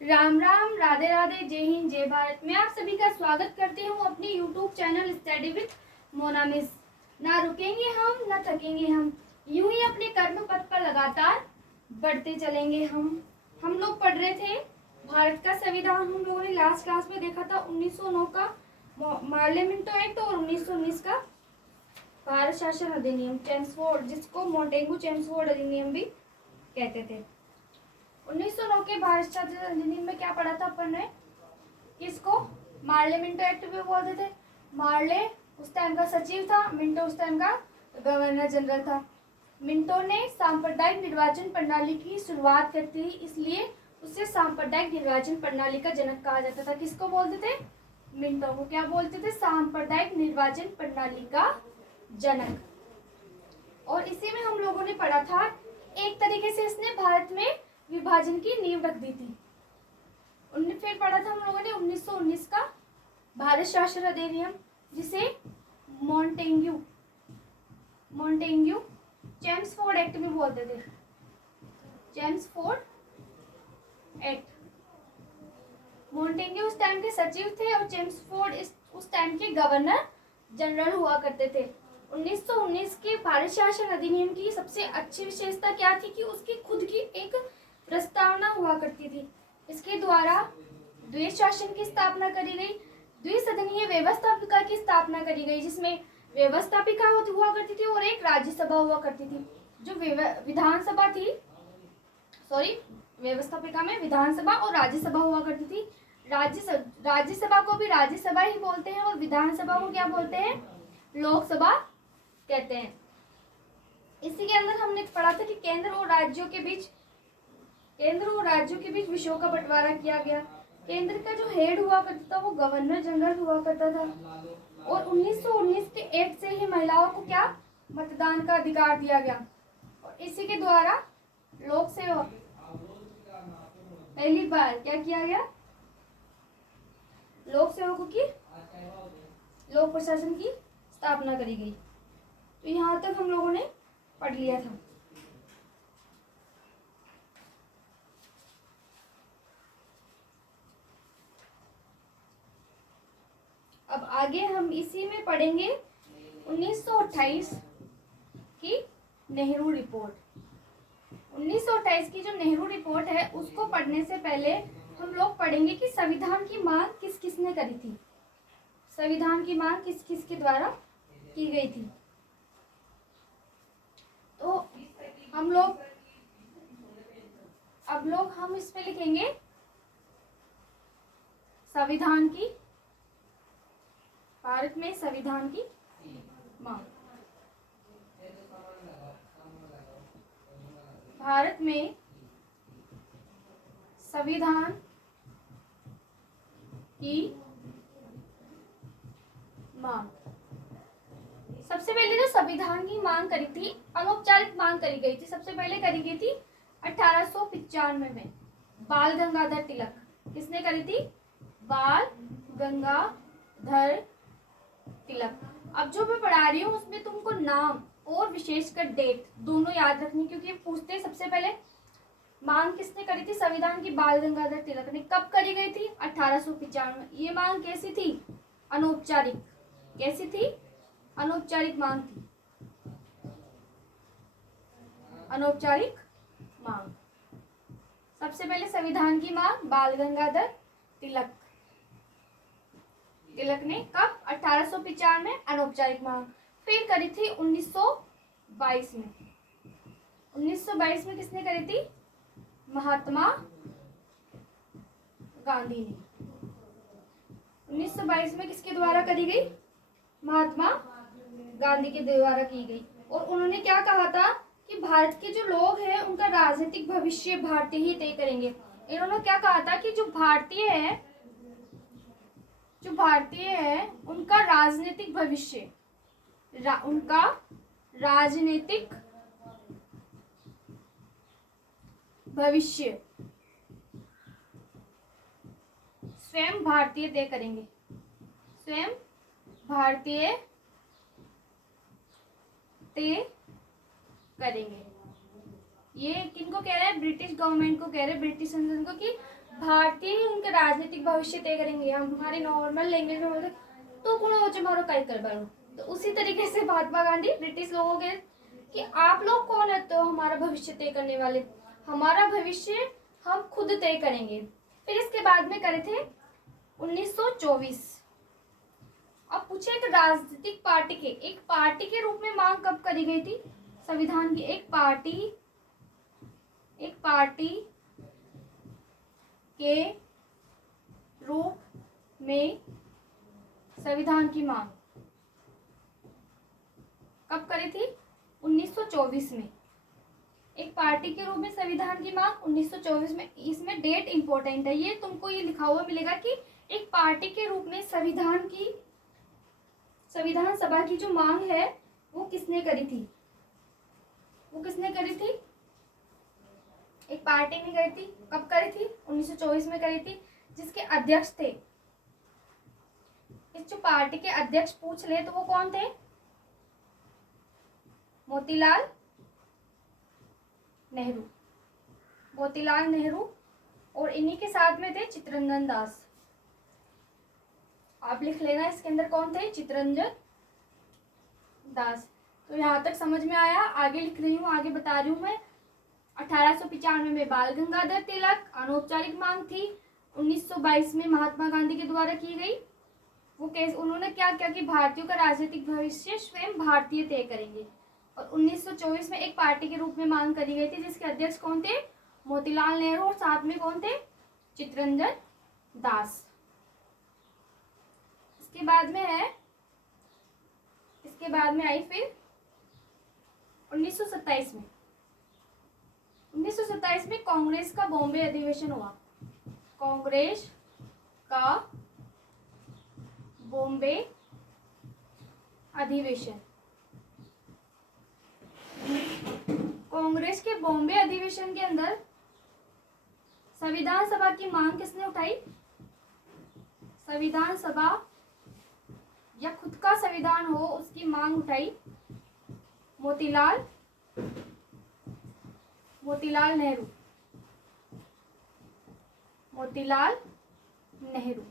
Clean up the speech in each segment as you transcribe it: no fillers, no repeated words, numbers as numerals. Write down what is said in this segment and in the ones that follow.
राम राम, राधे राधे, जय हिंद, जय भारत। मैं आप सभी का स्वागत करती हूँ अपनी YouTube channel study with Mona miss. ना रुकेंगे हम, ना थकेंगे हम, यूं ही अपने कर्म पथ पर लगातार बढ़ते चलेंगे हम लोग पढ़ रहे थे भारत का संविधान। हम लोगों ने लास्ट क्लास में देखा था 1909 का मार्ले मिंटो एक्ट और 1919 का भारत शासन अधिनियम, चेम्सफोर्ड, जिसको मोंटेगू चेम्सफोर्ड अधिनियम भी कहते थे। 1909 के भारत शासन अधिनियम में क्या पढ़ा था अपन ने? किसको मार्ले मिंटो एक्ट भी बोलते थे। मार्ले उस टाइम का सचिव था, मिंटो उस टाइम का गवर्नर जनरल था। मिंटो ने सांप्रदायिक निर्वाचन प्रणाली की शुरुआत करती थी, इसलिए उसे सांप्रदायिक निर्वाचन प्रणाली का जनक कहा जाता था। किसको बोलते थे? मिंटो को क्या बोलते थे? सांप्रदायिक निर्वाचन प्रणाली का जनक। और इसी में हम लोगों ने पढ़ा था, एक तरीके से इसने भारत में विभाजन की नींव रख दी थी। फिर पढ़ा था हम लोगों ने 1919 का भारत शासन अधिनियम, जिसे मोंटेग्यू चेम्सफोर्ड एक्ट भी बोलते थे। Chelmsford act. मोंटेग्यू उस टाइम के सचिव थे और चेम्सफोर्ड उस टाइम के गवर्नर जनरल हुआ करते थे। 1919 के भारत शासन अधिनियम की सबसे अच्छी विशेषता क्या थी कि उसकी खुद की एक प्रस्तावना हुआ करती थी। इसके द्वारा द्वैध शासन की स्थापना करी गई, द्विसदनीय व्यवस्थापिका की स्थापना करी गई, जिसमें व्यवस्थापिका हुआ करती थी और एक राज्यसभा हुआ करती थी। जो विधानसभा थी, व्यवस्थापिका में विधानसभा और राज्यसभा हुआ करती थी। राज्यसभा को भी राज्यसभा ही बोलते हैं और विधानसभा को क्या बोलते हैं? लोकसभा कहते हैं। इसी के अंदर हमने पढ़ा था कि केंद्र और राज्यों के बीच विषयों का बंटवारा किया गया। केंद्र का जो हेड हुआ करता था वो गवर्नर जनरल हुआ करता था। और 1919 के एक्ट से ही महिलाओं को क्या? मतदान का अधिकार दिया गया। और इसी के द्वारा लोक सेवा पहली बार क्या किया गया? लोक सेवकों की लोक प्रशासन की स्थापना करी गई। तो यहाँ तक हम लोगों ने पढ़ लिया था। अब आगे हम इसी में पढ़ेंगे 1928 की नेहरू रिपोर्ट। 1928 की जो नेहरू रिपोर्ट है उसको पढ़ने से पहले हम लोग पढ़ेंगे कि संविधान की मांग किस किस ने करी थी। संविधान की मांग किस किस के द्वारा की गई थी। तो हम इसमें लिखेंगे संविधान की, भारत में संविधान की मांग। भारत में संविधान की मांग। सबसे पहले जो संविधान की मांग करी थी, अनौपचारिक मांग करी गई थी। सबसे पहले करी गई थी 1895 में बाल गंगाधर तिलक। किसने करी थी? बाल गंगाधर तिलक। अब जो मैं पढ़ा रही हूँ उसमें तुमको नाम और विशेषकर डेट दोनों याद रखनी, क्योंकि पूछते सबसे पहले मांग किसने करी थी संविधान की? बाल गंगाधर तिलक ने। कब करी गई थी? 1895 में। ये मांग कैसी थी? अनौपचारिक। कैसी थी? अनौपचारिक मांग थी। अनौपचारिक मांग। सबसे पहले संविधान की मांग बाल गंगाधर तिलक ने कब? 1895 में अनौपचारिक मांग। फिर करी थी 1922 में। 1922 में किसने करी थी? महात्मा गांधी ने। 1922 में किसके द्वारा करी गई? महात्मा गांधी के द्वारा की गई। और उन्होंने क्या कहा था कि भारत के जो लोग हैं उनका राजनीतिक भविष्य भारतीय ही तय करेंगे। इन्होंने क्या कहा था कि जो भारतीय है उनका राजनीतिक भविष्य, उनका राजनीतिक भविष्य स्वयं भारतीय तय करेंगे। स्वयं भारतीय तय करेंगे। ये किनको कह रहे हैं? ब्रिटिश गवर्नमेंट को कह रहे हैं, ब्रिटिश संसद को, कि भारतीय ही उनका राजनीतिक भविष्य तय करेंगे। हम हमारे नॉर्मल लैंग्वेज में बोलते तो कौन हो मारो कई कर बारो। तो उसी तरीके से महात्मा गांधी ब्रिटिश लोगों के कि आप लोग कौन है तो हमारा भविष्य तय करने वाले, हमारा भविष्य हम खुद तय करेंगे। फिर इसके बाद में करे थे 1924। अब पूछे एक राजनीतिक पार्टी के एक पार्टी के रूप में मांग कब करी गई थी संविधान की? एक पार्टी के रूप में संविधान की मांग कब करी थी? 1924 में। एक पार्टी के रूप में संविधान की मांग 1924 में। इसमें डेट इंपॉर्टेंट है, ये तुमको ये लिखा हुआ मिलेगा कि एक पार्टी के रूप में संविधान सभा की जो मांग है वो किसने करी थी? एक पार्टी ने करी थी। कब करी थी? 1924 में करी थी। जिसके अध्यक्ष थे, इस जो पार्टी के अध्यक्ष पूछ ले तो वो कौन थे? मोतीलाल नेहरू और इन्हीं के साथ में थे चित्तरंजन दास। आप लिख लेना इसके अंदर कौन थे? चित्तरंजन दास। तो यहाँ तक समझ में आया? आगे लिख रही हूँ, आगे बता रही हूँ मैं। 1895 में बाल गंगाधर तिलक अनौपचारिक मांग थी। 1922 में महात्मा गांधी के द्वारा की गई। वो कैसे, उन्होंने क्या किया कि भारतीयों का राजनीतिक भविष्य स्वयं भारतीय तय करेंगे। और 1924 में एक पार्टी के रूप में मांग करी गई थी जिसके अध्यक्ष कौन थे? मोतीलाल नेहरू और साथ में कौन थे? चित्तरंजन दास। इसके बाद में आई फिर 1927 में। 1927 में कांग्रेस का बॉम्बे अधिवेशन हुआ। कांग्रेस का बॉम्बे अधिवेशन। कांग्रेस के बॉम्बे अधिवेशन के अंदर संविधान सभा की मांग किसने उठाई? संविधान सभा या खुद का संविधान हो उसकी मांग उठाई मोतीलाल नेहरू।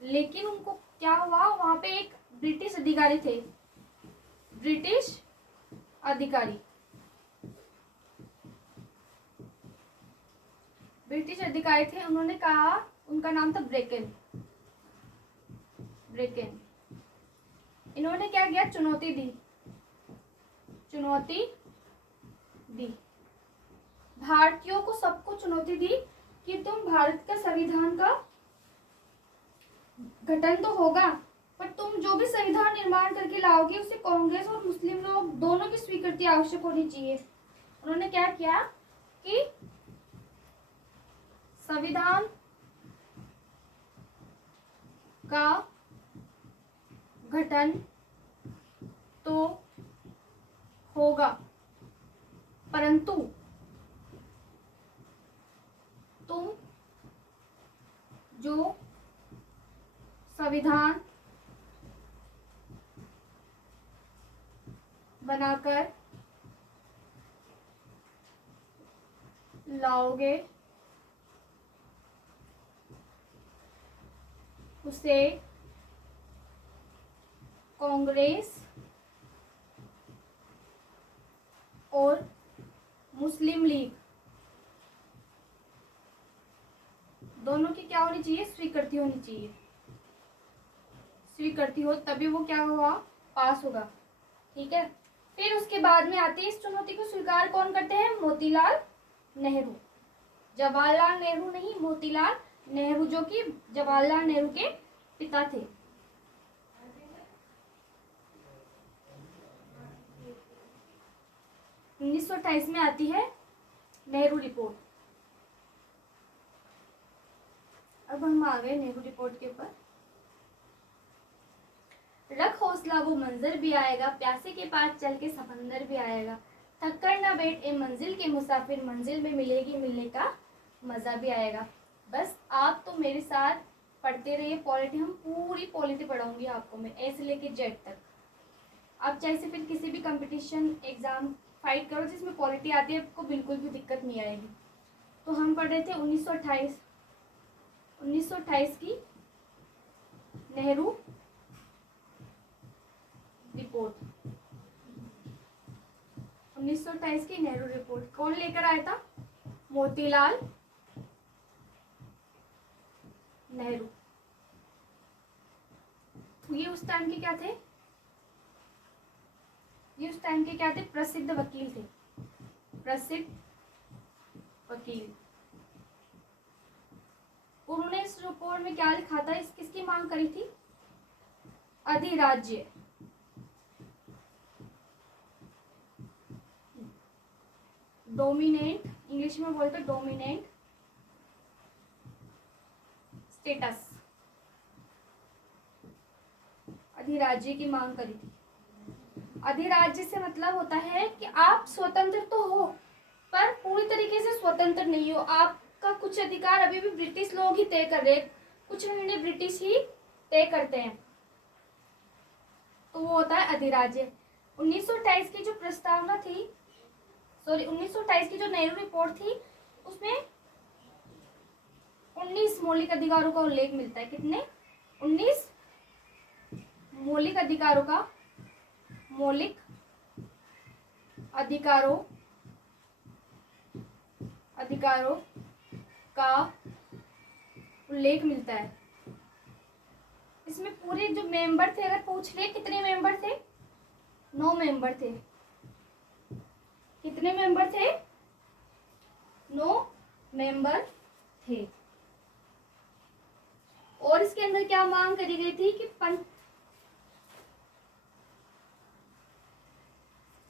लेकिन उनको क्या हुआ, वहां पे एक ब्रिटिश अधिकारी थे। ब्रिटिश अधिकारी थे, उन्होंने कहा, उनका नाम था ब्रेकन। इन्होंने क्या किया? चुनौती दी भारतीयों को, सबको चुनौती दी कि तुम भारत का संविधान का गठन तो होगा पर तुम जो भी संविधान निर्माण करके लाओगे उसे कांग्रेस और मुस्लिम लोग दोनों की स्वीकृति आवश्यक होनी चाहिए। उन्होंने क्या किया कि संविधान का गठन तो होगा परंतु तुम जो संविधान बनाकर लाओगे उसे कांग्रेस और मुस्लिम लीग दोनों की क्या होनी चाहिए? स्वीकृति होनी चाहिए। स्वीकृति हो तभी वो क्या हुआ? पास होगा। ठीक है। फिर उसके बाद में आती है, इस चुनौती को स्वीकार कौन करते हैं? मोतीलाल नेहरू। जवाहरलाल नेहरू नहीं, मोतीलाल नेहरू, जो कि जवाहरलाल नेहरू के पिता थे। उन्नीस सौ 28 में आती है नेहरू रिपोर्ट। अब हम आ गए नेहरू रिपोर्ट के ऊपर। रख हौसला वो मंजर भी आएगा, प्यासे के पास चल के समंदर भी आएगा, थक कर ना बैठ ए मंजिल के मुसाफिर, मंजिल में मिलेगी मिलने का मजा भी आएगा। बस आप तो मेरे साथ पढ़ते रहिए पॉलिटी, हम पूरी पॉलिटी पढ़ाऊंगी आपको मैं, ए से लेके जेड तक। आप चाहे से फिर किसी भी कंपटीशन एग्जाम फाइट करो जिसमें पॉलिटी आती है, आपको बिल्कुल भी दिक्कत नहीं आएगी। तो हम पढ़ रहे थे 1928 की नेहरू रिपोर्ट। 1928 की नेहरू रिपोर्ट कौन लेकर आया था? मोतीलाल नेहरू। ये उस टाइम के क्या थे? ये उस टाइम के क्या थे? प्रसिद्ध वकील थे, प्रसिद्ध वकील। उन्होंने इस रिपोर्ट में क्या लिखा था? इस किसकी मांग करी थी? अधिराज्य, डोमिनेंट, इंग्लिश में बोलते डोमिनेंट स्टेटस, अधिराज्य की मांग करी थी। अधिराज्य से मतलब होता है कि आप स्वतंत्र तो हो पर पूरी तरीके से स्वतंत्र नहीं हो, आपका कुछ अधिकार अभी भी ब्रिटिश लोग ही तय कर रहे हैं, कुछ निर्णय ब्रिटिश ही तय करते हैं, तो वो होता है अधिराज्य। 1928 की जो प्रस्तावना थी, 1928 की जो नेहरू रिपोर्ट थी, उसमें 19 मौलिक अधिकारों का उल्लेख मिलता है। कितने? 19 मौलिक अधिकारों का उल्लेख मिलता है। इसमें पूरे जो मेंबर थे, अगर पूछ ले कितने मेंबर थे? 9 मेंबर थे। कितने मेंबर थे? 9 मेंबर थे। और इसके अंदर क्या मांग करी गई थी कि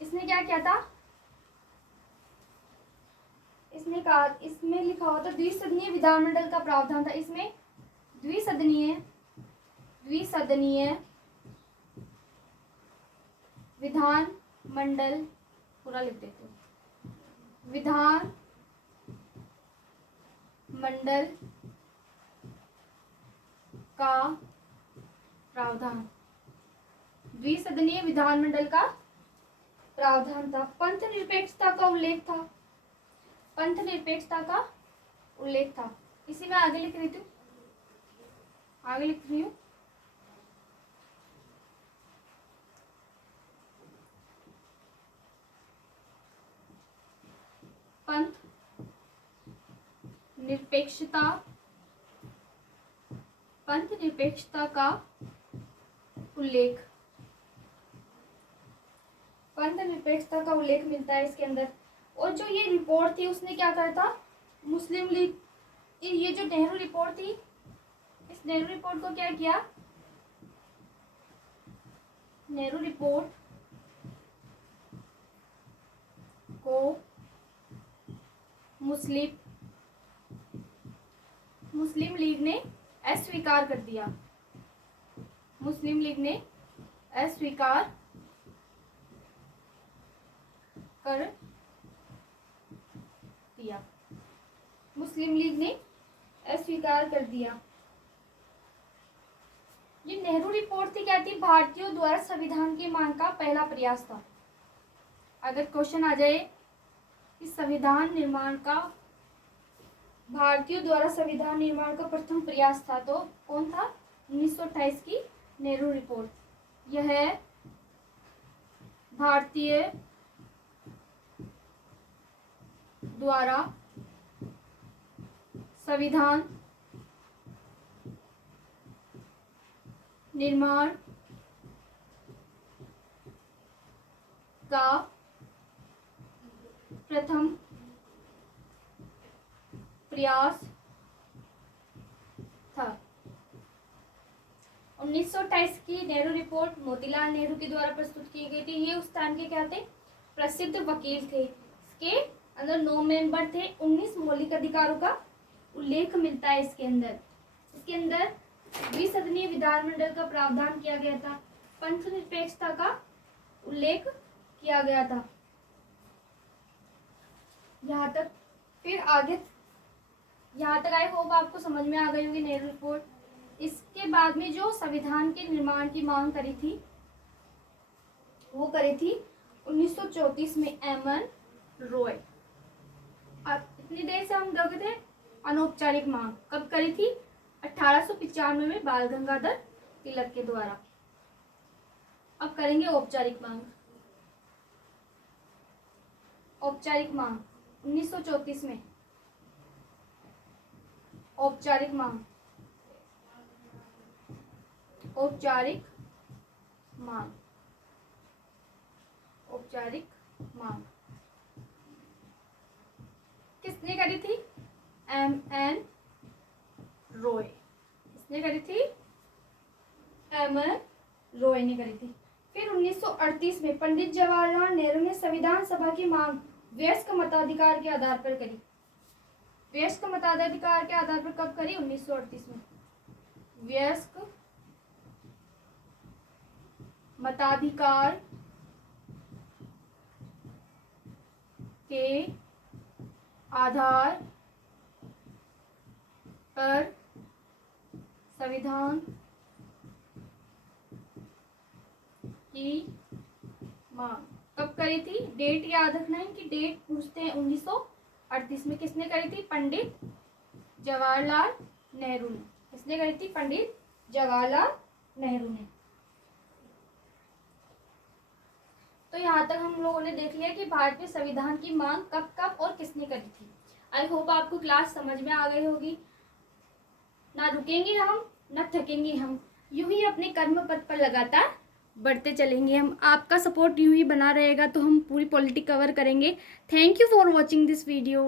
इसने क्या किया था? इसने कहा, इसमें लिखा हुआ था द्विसदनीय विधानमंडल का प्रावधान था। इसमें द्विसदनीय विधान मंडल, पूरा लिख देते हैं, विधान मंडल का प्रावधान, द्विसदनीय विधानमंडल का प्रावधान था। पंथ निरपेक्षता का उल्लेख था, पंथ निरपेक्षता का उल्लेख था। इसी में आगे लिख रही हूँ, पंथ निरपेक्षता का उल्लेख, पंथ निरपेक्षता का उल्लेख मिलता है इसके अंदर। और जो ये रिपोर्ट थी उसने क्या करा था? मुस्लिम लीग, ये जो नेहरू रिपोर्ट थी, इस नेहरू रिपोर्ट को क्या किया? नेहरू रिपोर्ट को मुस्लिम लीग ने अस्वीकार कर दिया, मुस्लिम लीग ने अस्वीकार कर दिया, मुस्लिम लीग ने अस्वीकार कर दिया। ये नेहरू रिपोर्ट थी, क्या थी? भारतीयों द्वारा संविधान की मांग का पहला प्रयास था। अगर क्वेश्चन आ जाए कि संविधान निर्माण का, भारतीयों द्वारा संविधान निर्माण का प्रथम प्रयास था, तो कौन था? 1928 की नेहरू रिपोर्ट। यह भारतीय द्वारा संविधान निर्माण का प्रथम प्रयास था। 1928 की नेहरू रिपोर्ट मोतीलाल नेहरू के द्वारा प्रस्तुत की गई थी। ये उस टाइम के क्या थे? प्रसिद्ध वकील थे। इसके अंदर 9 मेंबर थे, 19 मौलिक अधिकारों का उल्लेख मिलता है इसके अंदर। इसके अंदर द्विसदनीय विधानमंडल का प्रावधान किया गया था, पंथ निरपेक्षता का उल्लेख किया गया था। यहाँ तक, फिर आगे, यहाँ तक आई होप आपको समझ में आ गई होगी नेहरू रिपोर्ट। इसके बाद में जो संविधान के निर्माण की मांग करी थी, वो करी थी 1934 में एम एन रॉय। इतनी देर से हम देख थे अनौपचारिक मांग कब करी थी? 1895 में बाल गंगाधर तिलक के द्वारा। अब करेंगे औपचारिक मांग। औपचारिक मांग 1934 में। औपचारिक मांग, औपचारिक मांग, औपचारिक मांग किसने करी थी? M.N. रॉय। किसने करी थी? M.N. रॉय ने करी थी। फिर 1938 में पंडित जवाहरलाल नेहरू ने संविधान सभा की मांग वयस्क मताधिकार के आधार पर करी। वयस्क मताधिकार के आधार पर कब करी? 1938 में। वयस्क मताधिकार के आधार पर संविधान की मांग कब करी थी? डेट याद रखना है, इनकी डेट पूछते हैं। 1938 में। किसने करी थी? पंडित जवाहरलाल नेहरू ने। किसने करी थी? पंडित जवाहरलाल नेहरू ने। तो यहाँ तक हम लोगों ने देख लिया कि भारत में संविधान की मांग कब कब और किसने करी थी। आई होप आपको क्लास समझ में आ गई होगी। ना रुकेंगे हम, ना थकेंगे हम, यूं ही अपने कर्म पथ पर लगातार बढ़ते चलेंगे हम। आपका सपोर्ट यूं ही बना रहेगा तो हम पूरी पॉलिटिक कवर करेंगे। Thank you for watching this video.